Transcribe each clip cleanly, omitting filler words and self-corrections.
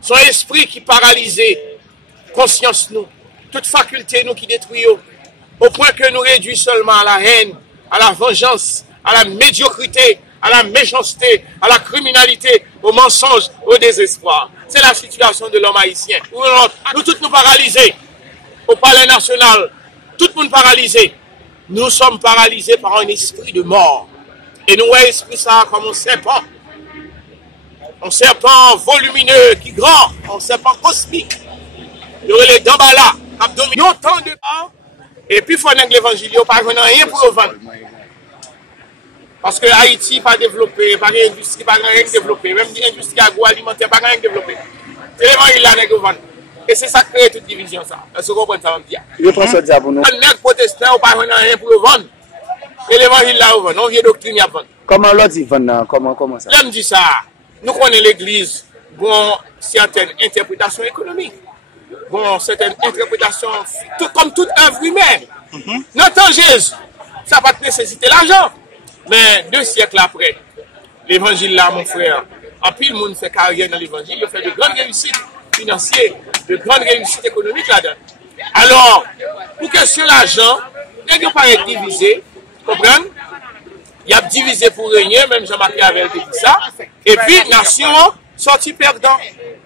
Son esprit qui paralysé, conscience nous, toute faculté nous qui détruit, au point que nous réduit seulement à la haine, à la vengeance, à la médiocrité, à la méchanceté, à la criminalité, au mensonge, au désespoir. C'est la situation de l'homme haïtien. Nous tous nous paralysés au palais national, tout le monde paralysé. Nous sommes paralysés par un esprit de mort. Et nous voyons l'esprit ça comme un serpent volumineux qui grand, un serpent cosmique. Il y aurait les Dambala, abdominaux, autant de temps. Et puis il faut que l'évangile, il n'y a pas rien pour le vendre. Parce que Haïti pas développé, pas d'industrie, pas rien développé. Même l'industrie agroalimentaire, pas rien développé. C'est l'évangile là qui vend. Et c'est ça qui crée toute division ça. Est-ce que vous comprenez ça? Je prends ça pour nous. Les protestants, pas rien pour le vendre. Et l'évangile là, on vend. On vient doctrine à vendre. Comment l'autre il vend? Comment ça? J'aime dire ça. Nous connaissons l'église. Bon, certaines interprétations économiques. Bon, certaines interprétations, tout comme toute œuvre humaine. Notre Jésus, ça n'a pas nécessité l'argent. Mais 2 siècles après, l'évangile là, mon frère, en pile, le monde fait carrière dans l'évangile, il fait de grandes réussites financières, de grandes réussites économiques là-dedans. Alors, pour question l'argent, il n'y a pas être divisé, comprenez? Il y a divisé pour régner, même Jean-Marc avait dit ça. Et puis, nation sortie perdant.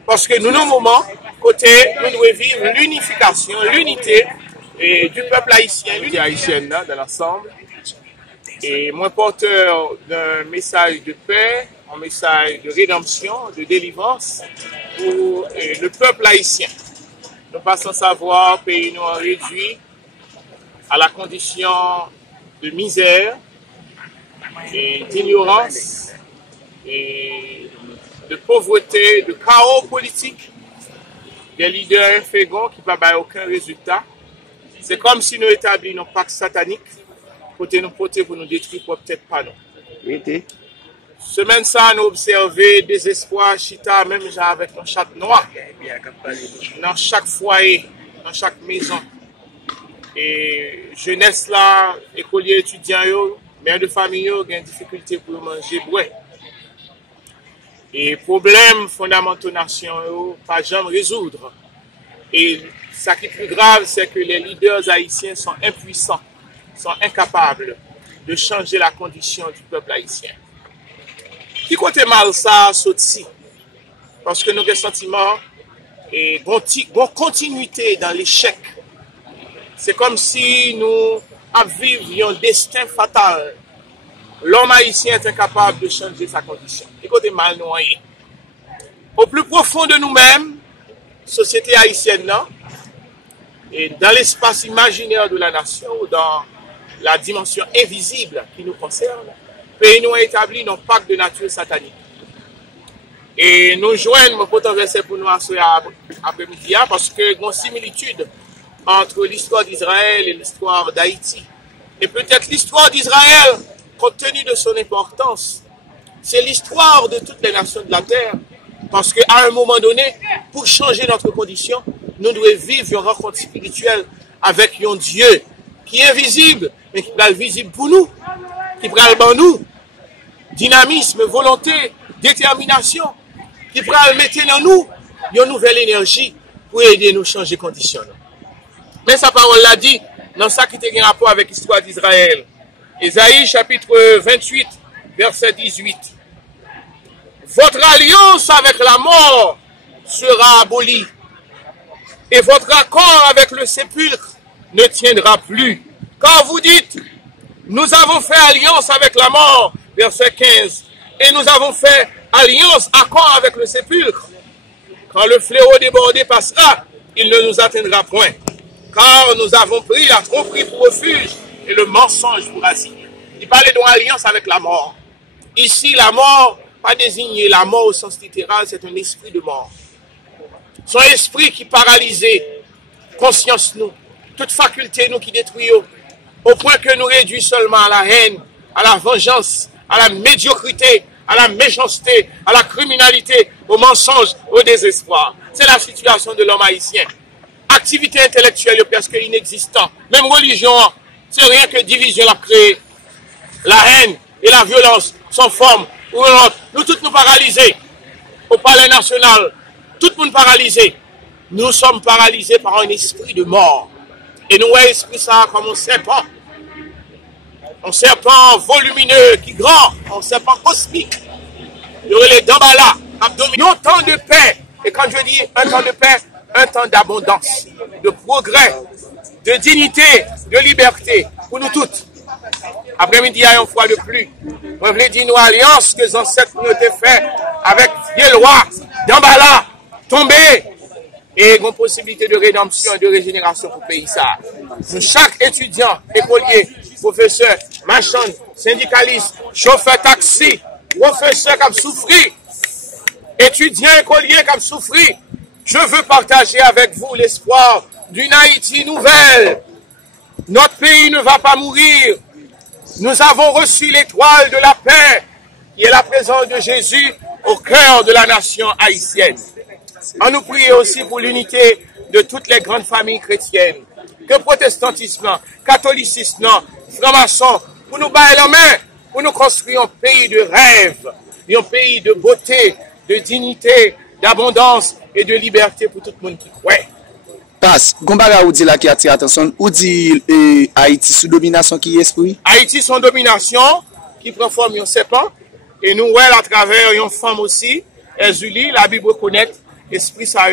Parce que nous, nos moments, côté, nous devons vivre l'unification, l'unité du peuple haïtien, l'unité haïtienne dans l'ensemble. Et moi, porteur d'un message de paix, un message de rédemption, de délivrance pour le peuple haïtien. Nous passons savoir, pays nous réduit à la condition de misère et d'ignorance et de pauvreté, de chaos politique, des leaders infégants qui ne peuvent aucun résultat. C'est comme si nous établissions un pacte satanique. Côté nous porter pour nous détruire, peut-être pas non. Oui. Semaine ça, nous observons désespoir, chita, même avec un chat noir. Dans chaque foyer, dans chaque maison. Et jeunesse là, écoliers, étudiants, mères de famille, ont des difficultés pour manger, boire. Et problèmes fondamentaux nation, pas jamais résoudre. Et ce qui est plus grave, c'est que les leaders haïtiens sont impuissants, sont incapables de changer la condition du peuple haïtien. Qui côté mal ça, saute-ci? Parce que nous avons le sentiment et une continuité dans l'échec. C'est comme si nous vivions un destin fatal. L'homme haïtien est incapable de changer sa condition. Qui côté mal noyé? Au plus profond de nous-mêmes, société haïtienne, non? Et dans l'espace imaginaire de la nation, dans la dimension invisible qui nous concerne, pays nous a établi nos pactes de nature satanique. Et nous joignons, mon pote verset pour nous après-midi, parce que il y a une similitude entre l'histoire d'Israël et l'histoire d'Haïti. Et peut-être l'histoire d'Israël, compte tenu de son importance, c'est l'histoire de toutes les nations de la terre. Parce qu'à un moment donné, pour changer notre condition, nous devons vivre une rencontre spirituelle avec un Dieu qui est invisible, mais qui est visible pour nous, qui prend dans nous dynamisme, volonté, détermination, qui prend mettre dans nous une nouvelle énergie pour aider nous à changer de condition. Mais sa parole l'a dit dans ça qui a un rapport avec l'histoire d'Israël. Ésaïe chapitre 28, verset 18. Votre alliance avec la mort sera abolie et votre accord avec le sépulcre ne tiendra plus. Quand vous dites, nous avons fait alliance avec la mort, verset 15, et nous avons fait alliance, accord avec le sépulcre. Quand le fléau débordé passera, il ne nous atteindra point. Car nous avons pris la tromperie pour refuge et le mensonge pour asile. Il parlait d'une alliance avec la mort. Ici, la mort, pas désigné la mort au sens littéral, c'est un esprit de mort. Son esprit qui paralysé, conscience nous, toute faculté nous qui détruit, au point que nous réduit seulement à la haine, à la vengeance, à la médiocrité, à la méchanceté, à la criminalité, au mensonge, au désespoir. C'est la situation de l'homme haïtien. Activité intellectuelle presque inexistante. Même religion, c'est rien que division l'a créé. La haine et la violence sont forme ou l'autre. Nous tous nous paralysés au palais national. tout le monde paralysé. Nous sommes paralysés par un esprit de mort. Et nous voyons l'esprit ça comme un serpent. Un serpent volumineux qui grand, un serpent cosmique. Il y aurait les Dambala, abdominaux, un temps de paix. Et quand je dis un temps de paix, un temps d'abondance, de progrès, de dignité, de liberté pour nous toutes. Après-midi, il y a une fois de plus. On voulait dire nos alliances que les ancêtres nous ont fait avec les lois d'Ambala, tombés. Et une possibilité de rédemption et de régénération pour le pays. Ça. Pour chaque étudiant, écolier, professeur, marchand, syndicaliste, chauffeur taxi, professeur qui a souffert, étudiant, écolier qui a souffert, je veux partager avec vous l'espoir d'une Haïti nouvelle. Notre pays ne va pas mourir. Nous avons reçu l'étoile de la paix, qui est la présence de Jésus au cœur de la nation haïtienne. On nous prie aussi pour l'unité de toutes les grandes familles chrétiennes. Que protestantisme, catholicisme, franc-maçon, pour nous bailler la main, pour nous construire un pays de rêve, un pays de beauté, de dignité, d'abondance et de liberté pour tout le monde qui croit. Passe, Gombara ou dit là qui attire attention, ou dit Haïti sous domination qui est esprit? Haïti sous domination, qui prend forme un serpent, et nous, ouais, à travers une femme aussi, Ezuli, la Bible reconnaît esprit ça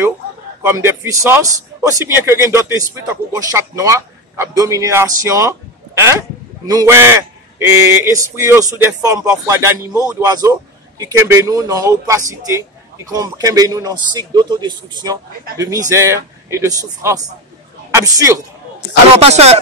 comme des puissances, aussi bien que d'autres esprits, tant qu'on chat noir, comme domination, hein? Nous, ouais, et esprit sous des formes parfois d'animaux ou d'oiseaux, qui kembe nous dans opacité, qui kembe nous dans cycle d'autodestruction, de misère et de souffrance absurde. Alors, pasteur,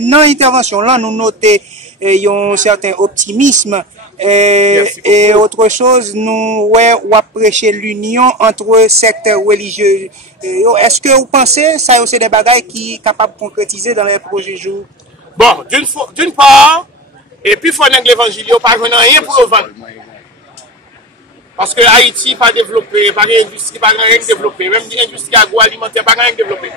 dans l'intervention là, nous notons un certain optimisme et autre chose, nous on prêcher l'union entre secteurs religieux. Est-ce que vous pensez ça c'est des bagages qui sont capables de concrétiser dans les projets jours? Bon, d'une part, et puis il faut que l'évangile n'a pas rien pour le vendre. Parce que Haïti n'est pas développé, pas d'industrie, pas rien développé. Même l'industrie agroalimentaire, pas rien développé.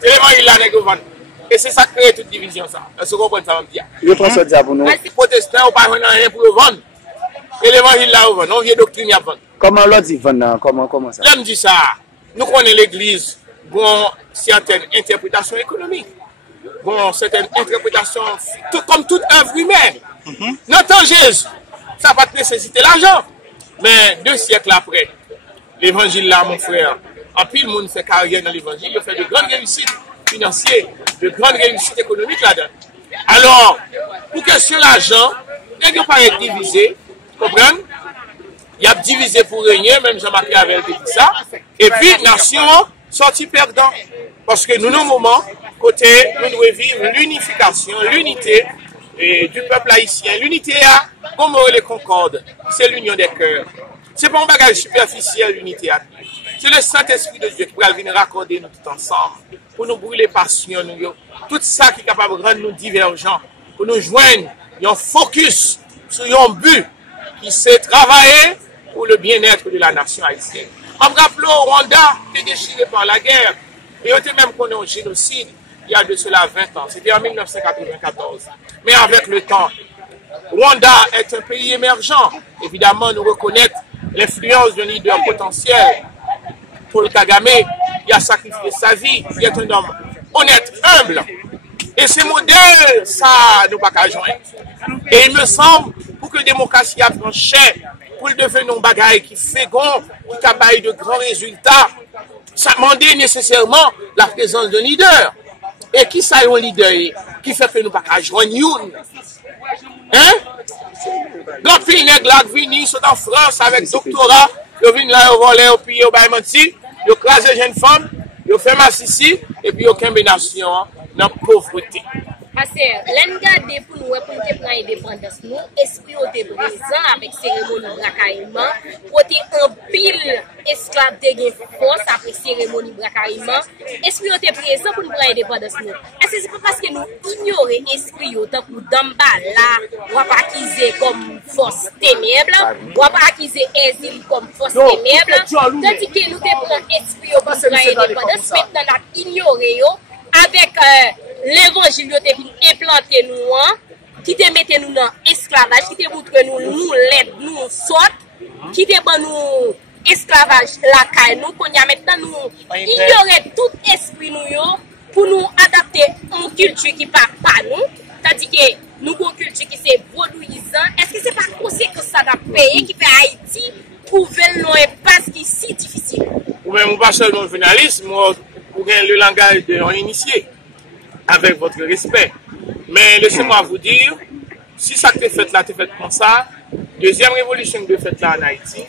C'est l'évangile là n'est vendre. Et c'est ça qui crée toute division ça. Est-ce que vous comprenez ça, me dire? Je pense que c'est pour nous. Les protestants n'ont pas rien pour le vendre. Et l'évangile là, on vend. On vient doctrine à vendre. Comment l'autre dit vendre? Comment ça? J'aime dire ça. Nous connaissons l'église. Bon, certaines interprétations économiques. Bon, certaines interprétations, comme toute œuvre humaine. Notre Jésus, ça n'a pas nécessité l'argent. Mais 2 siècles après, l'évangile là, mon frère, en pile le monde fait carrière dans l'évangile, il fait de grandes réussites financières, de grandes réussites économiques là-dedans. Alors, pour question l'argent, il n'y a pas être divisé, comprenez? Il y a divisé pour régner, même Jean-Marc avait dit ça. Et puis, nation sortie perdant. Parce que nous, nos moments, côté, nous devons vivre l'unification, l'unité du peuple haïtien. L'unité a, comme les concordes, c'est l'union des cœurs. C'est pas un bagage superficiel, l'unité a. C'est le Saint-Esprit de Dieu qui va venir raccorder nous tout ensemble. Pour nous brûler passion, tout ça qui est capable de rendre nous divergents. Pour nous joindre, un focus sur un but qui s'est travaillé pour le bien-être de la nation haïtienne. En me rappelant, Rwanda était déchiré par la guerre. Et on était même connu au génocide il y a de cela 20 ans. C'était en 1994. Mais avec le temps, Rwanda est un pays émergent. Évidemment, nous reconnaître l'influence d'un leader potentiel. Paul Kagame, il a sacrifié sa vie. Il est un homme honnête, humble. Et ces modèles, ça, nous pas qu'à joindre. Et il me semble, pour que la démocratie a tranché, pour devenir un bagaille qui fait gon, qui cabaye de grands résultats, ça demandait nécessairement la présence d'un leader. Et qui ça un leader qui fait que nous pas qu'à joindre? Hein? L'autre fille nègre là qui vient, sont en France avec doctorat, ils viennent là, ils volent, ils pillent, ils menti, ils crasent les jeunes femmes, ils font massissi, et puis ils ont une nation dans la pauvreté. Parce que l'engagement pour nous prendre l'indépendance, nous, esprit est présent avec cérémonie bracaillement, pour un pile esclave de force après cérémonie bracaillement, esprit est présent pour nous prendre l'indépendance. Est-ce que c'est pas parce que nous ignorons l'esprit tant que Dambala, on va pas acquiser comme force ténèbre, on va pas acquiser exil comme force ténèbre, tandis que nous prenons l'esprit pour prendre l'indépendance, maintenant nous ignorons avec l'évangile qui implanté nous, qui te mette nous dans l'esclavage, qui te montre nous l'aide, nous sorte, qui te ban nous esclavage la caille nous, qu'on y a maintenant nous ignorer tout esprit nous pour nous adapter à une culture qui pas nous, tandis que nous avons une culture qui c'est vaudouisant. Est-ce que c'est pas conséquence ça d'un pays qui fait Haïti pour nous impasse qui si difficile? Ou même pas seulement le journalisme, pour le langage d'un initié, avec votre respect. Mais laissez-moi vous dire, si ça t'est fait là, t'es fait comme ça, deuxième révolution que t'es faite là en Haïti,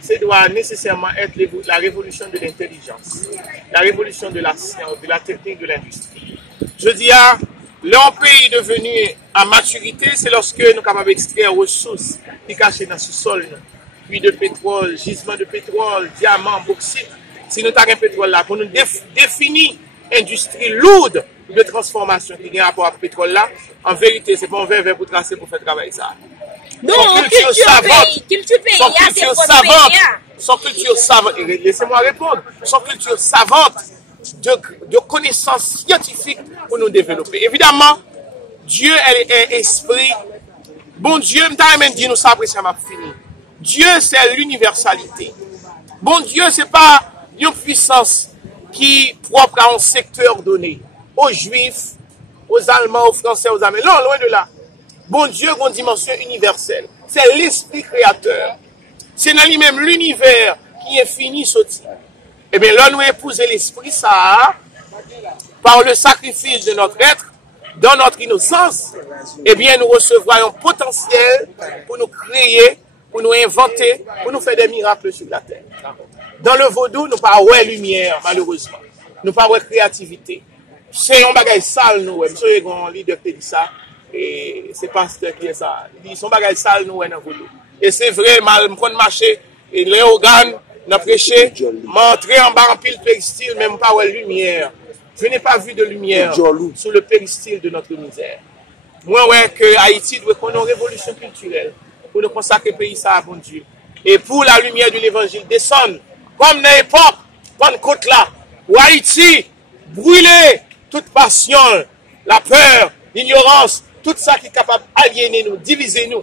ça doit nécessairement être la révolution de l'intelligence, la révolution de la science, de la technique, de l'industrie. Je dis, leur pays devenu en maturité, c'est lorsque nous sommes capables d'extraire ressources qui sont cachées dans le sous-sol, puis de pétrole, gisement de pétrole, diamants, bauxite. Si nous avons un pétrole là, pour nous définir industrie lourde de transformation qui a rapport avec le pétrole là, en vérité, c'est pas un verre pour tracer pour faire travailler ça. Non, culture savante, laissez-moi répondre, son culture savante de connaissances scientifiques pour nous développer. Évidemment, Dieu est esprit. Bon Dieu, même dit nous ça après ça m'a fini. Dieu, c'est l'universalité. Bon Dieu, c'est pas une puissance qui est propre à un secteur donné, aux Juifs, aux Allemands, aux Français, aux Américains. Non, loin de là. Bon Dieu a une dimension universelle. C'est l'esprit créateur. C'est dans lui-même l'univers qui est fini sorti. Eh bien, là, nous épouser l'esprit, ça, par le sacrifice de notre être, dans notre innocence, eh bien, nous recevrons un potentiel pour nous créer, pour nous inventer, pour nous faire des miracles sur la terre. Dans le vaudou, nous pas ouais lumière, malheureusement. Nous pas ouais créativité. C'est un bagage sale, nous, monsieur, un leader qui dit ça. Et c'est pasteur qui est ça. Il dit, son bagage sale, nous, dans le vaudou. Et c'est vrai, mal, me prendre marché, et les organes, n'a prêché, m'entrer en bas en pile péristyle, même pas ouais lumière. Je n'ai pas vu de lumière sous le péristyle de notre misère. Moi, ouais, que Haïti doit qu'on ait une révolution culturelle pour nous consacrer le pays ça à bon Dieu. Et pour la lumière de l'évangile descendre, comme dans l'époque, Pentecôte là, où Haïti brûlait toute passion, la peur, l'ignorance, tout ça qui est capable d'aliéner nous, diviser nous,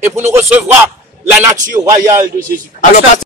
et pour nous recevoir la nature royale de Jésus-Christ.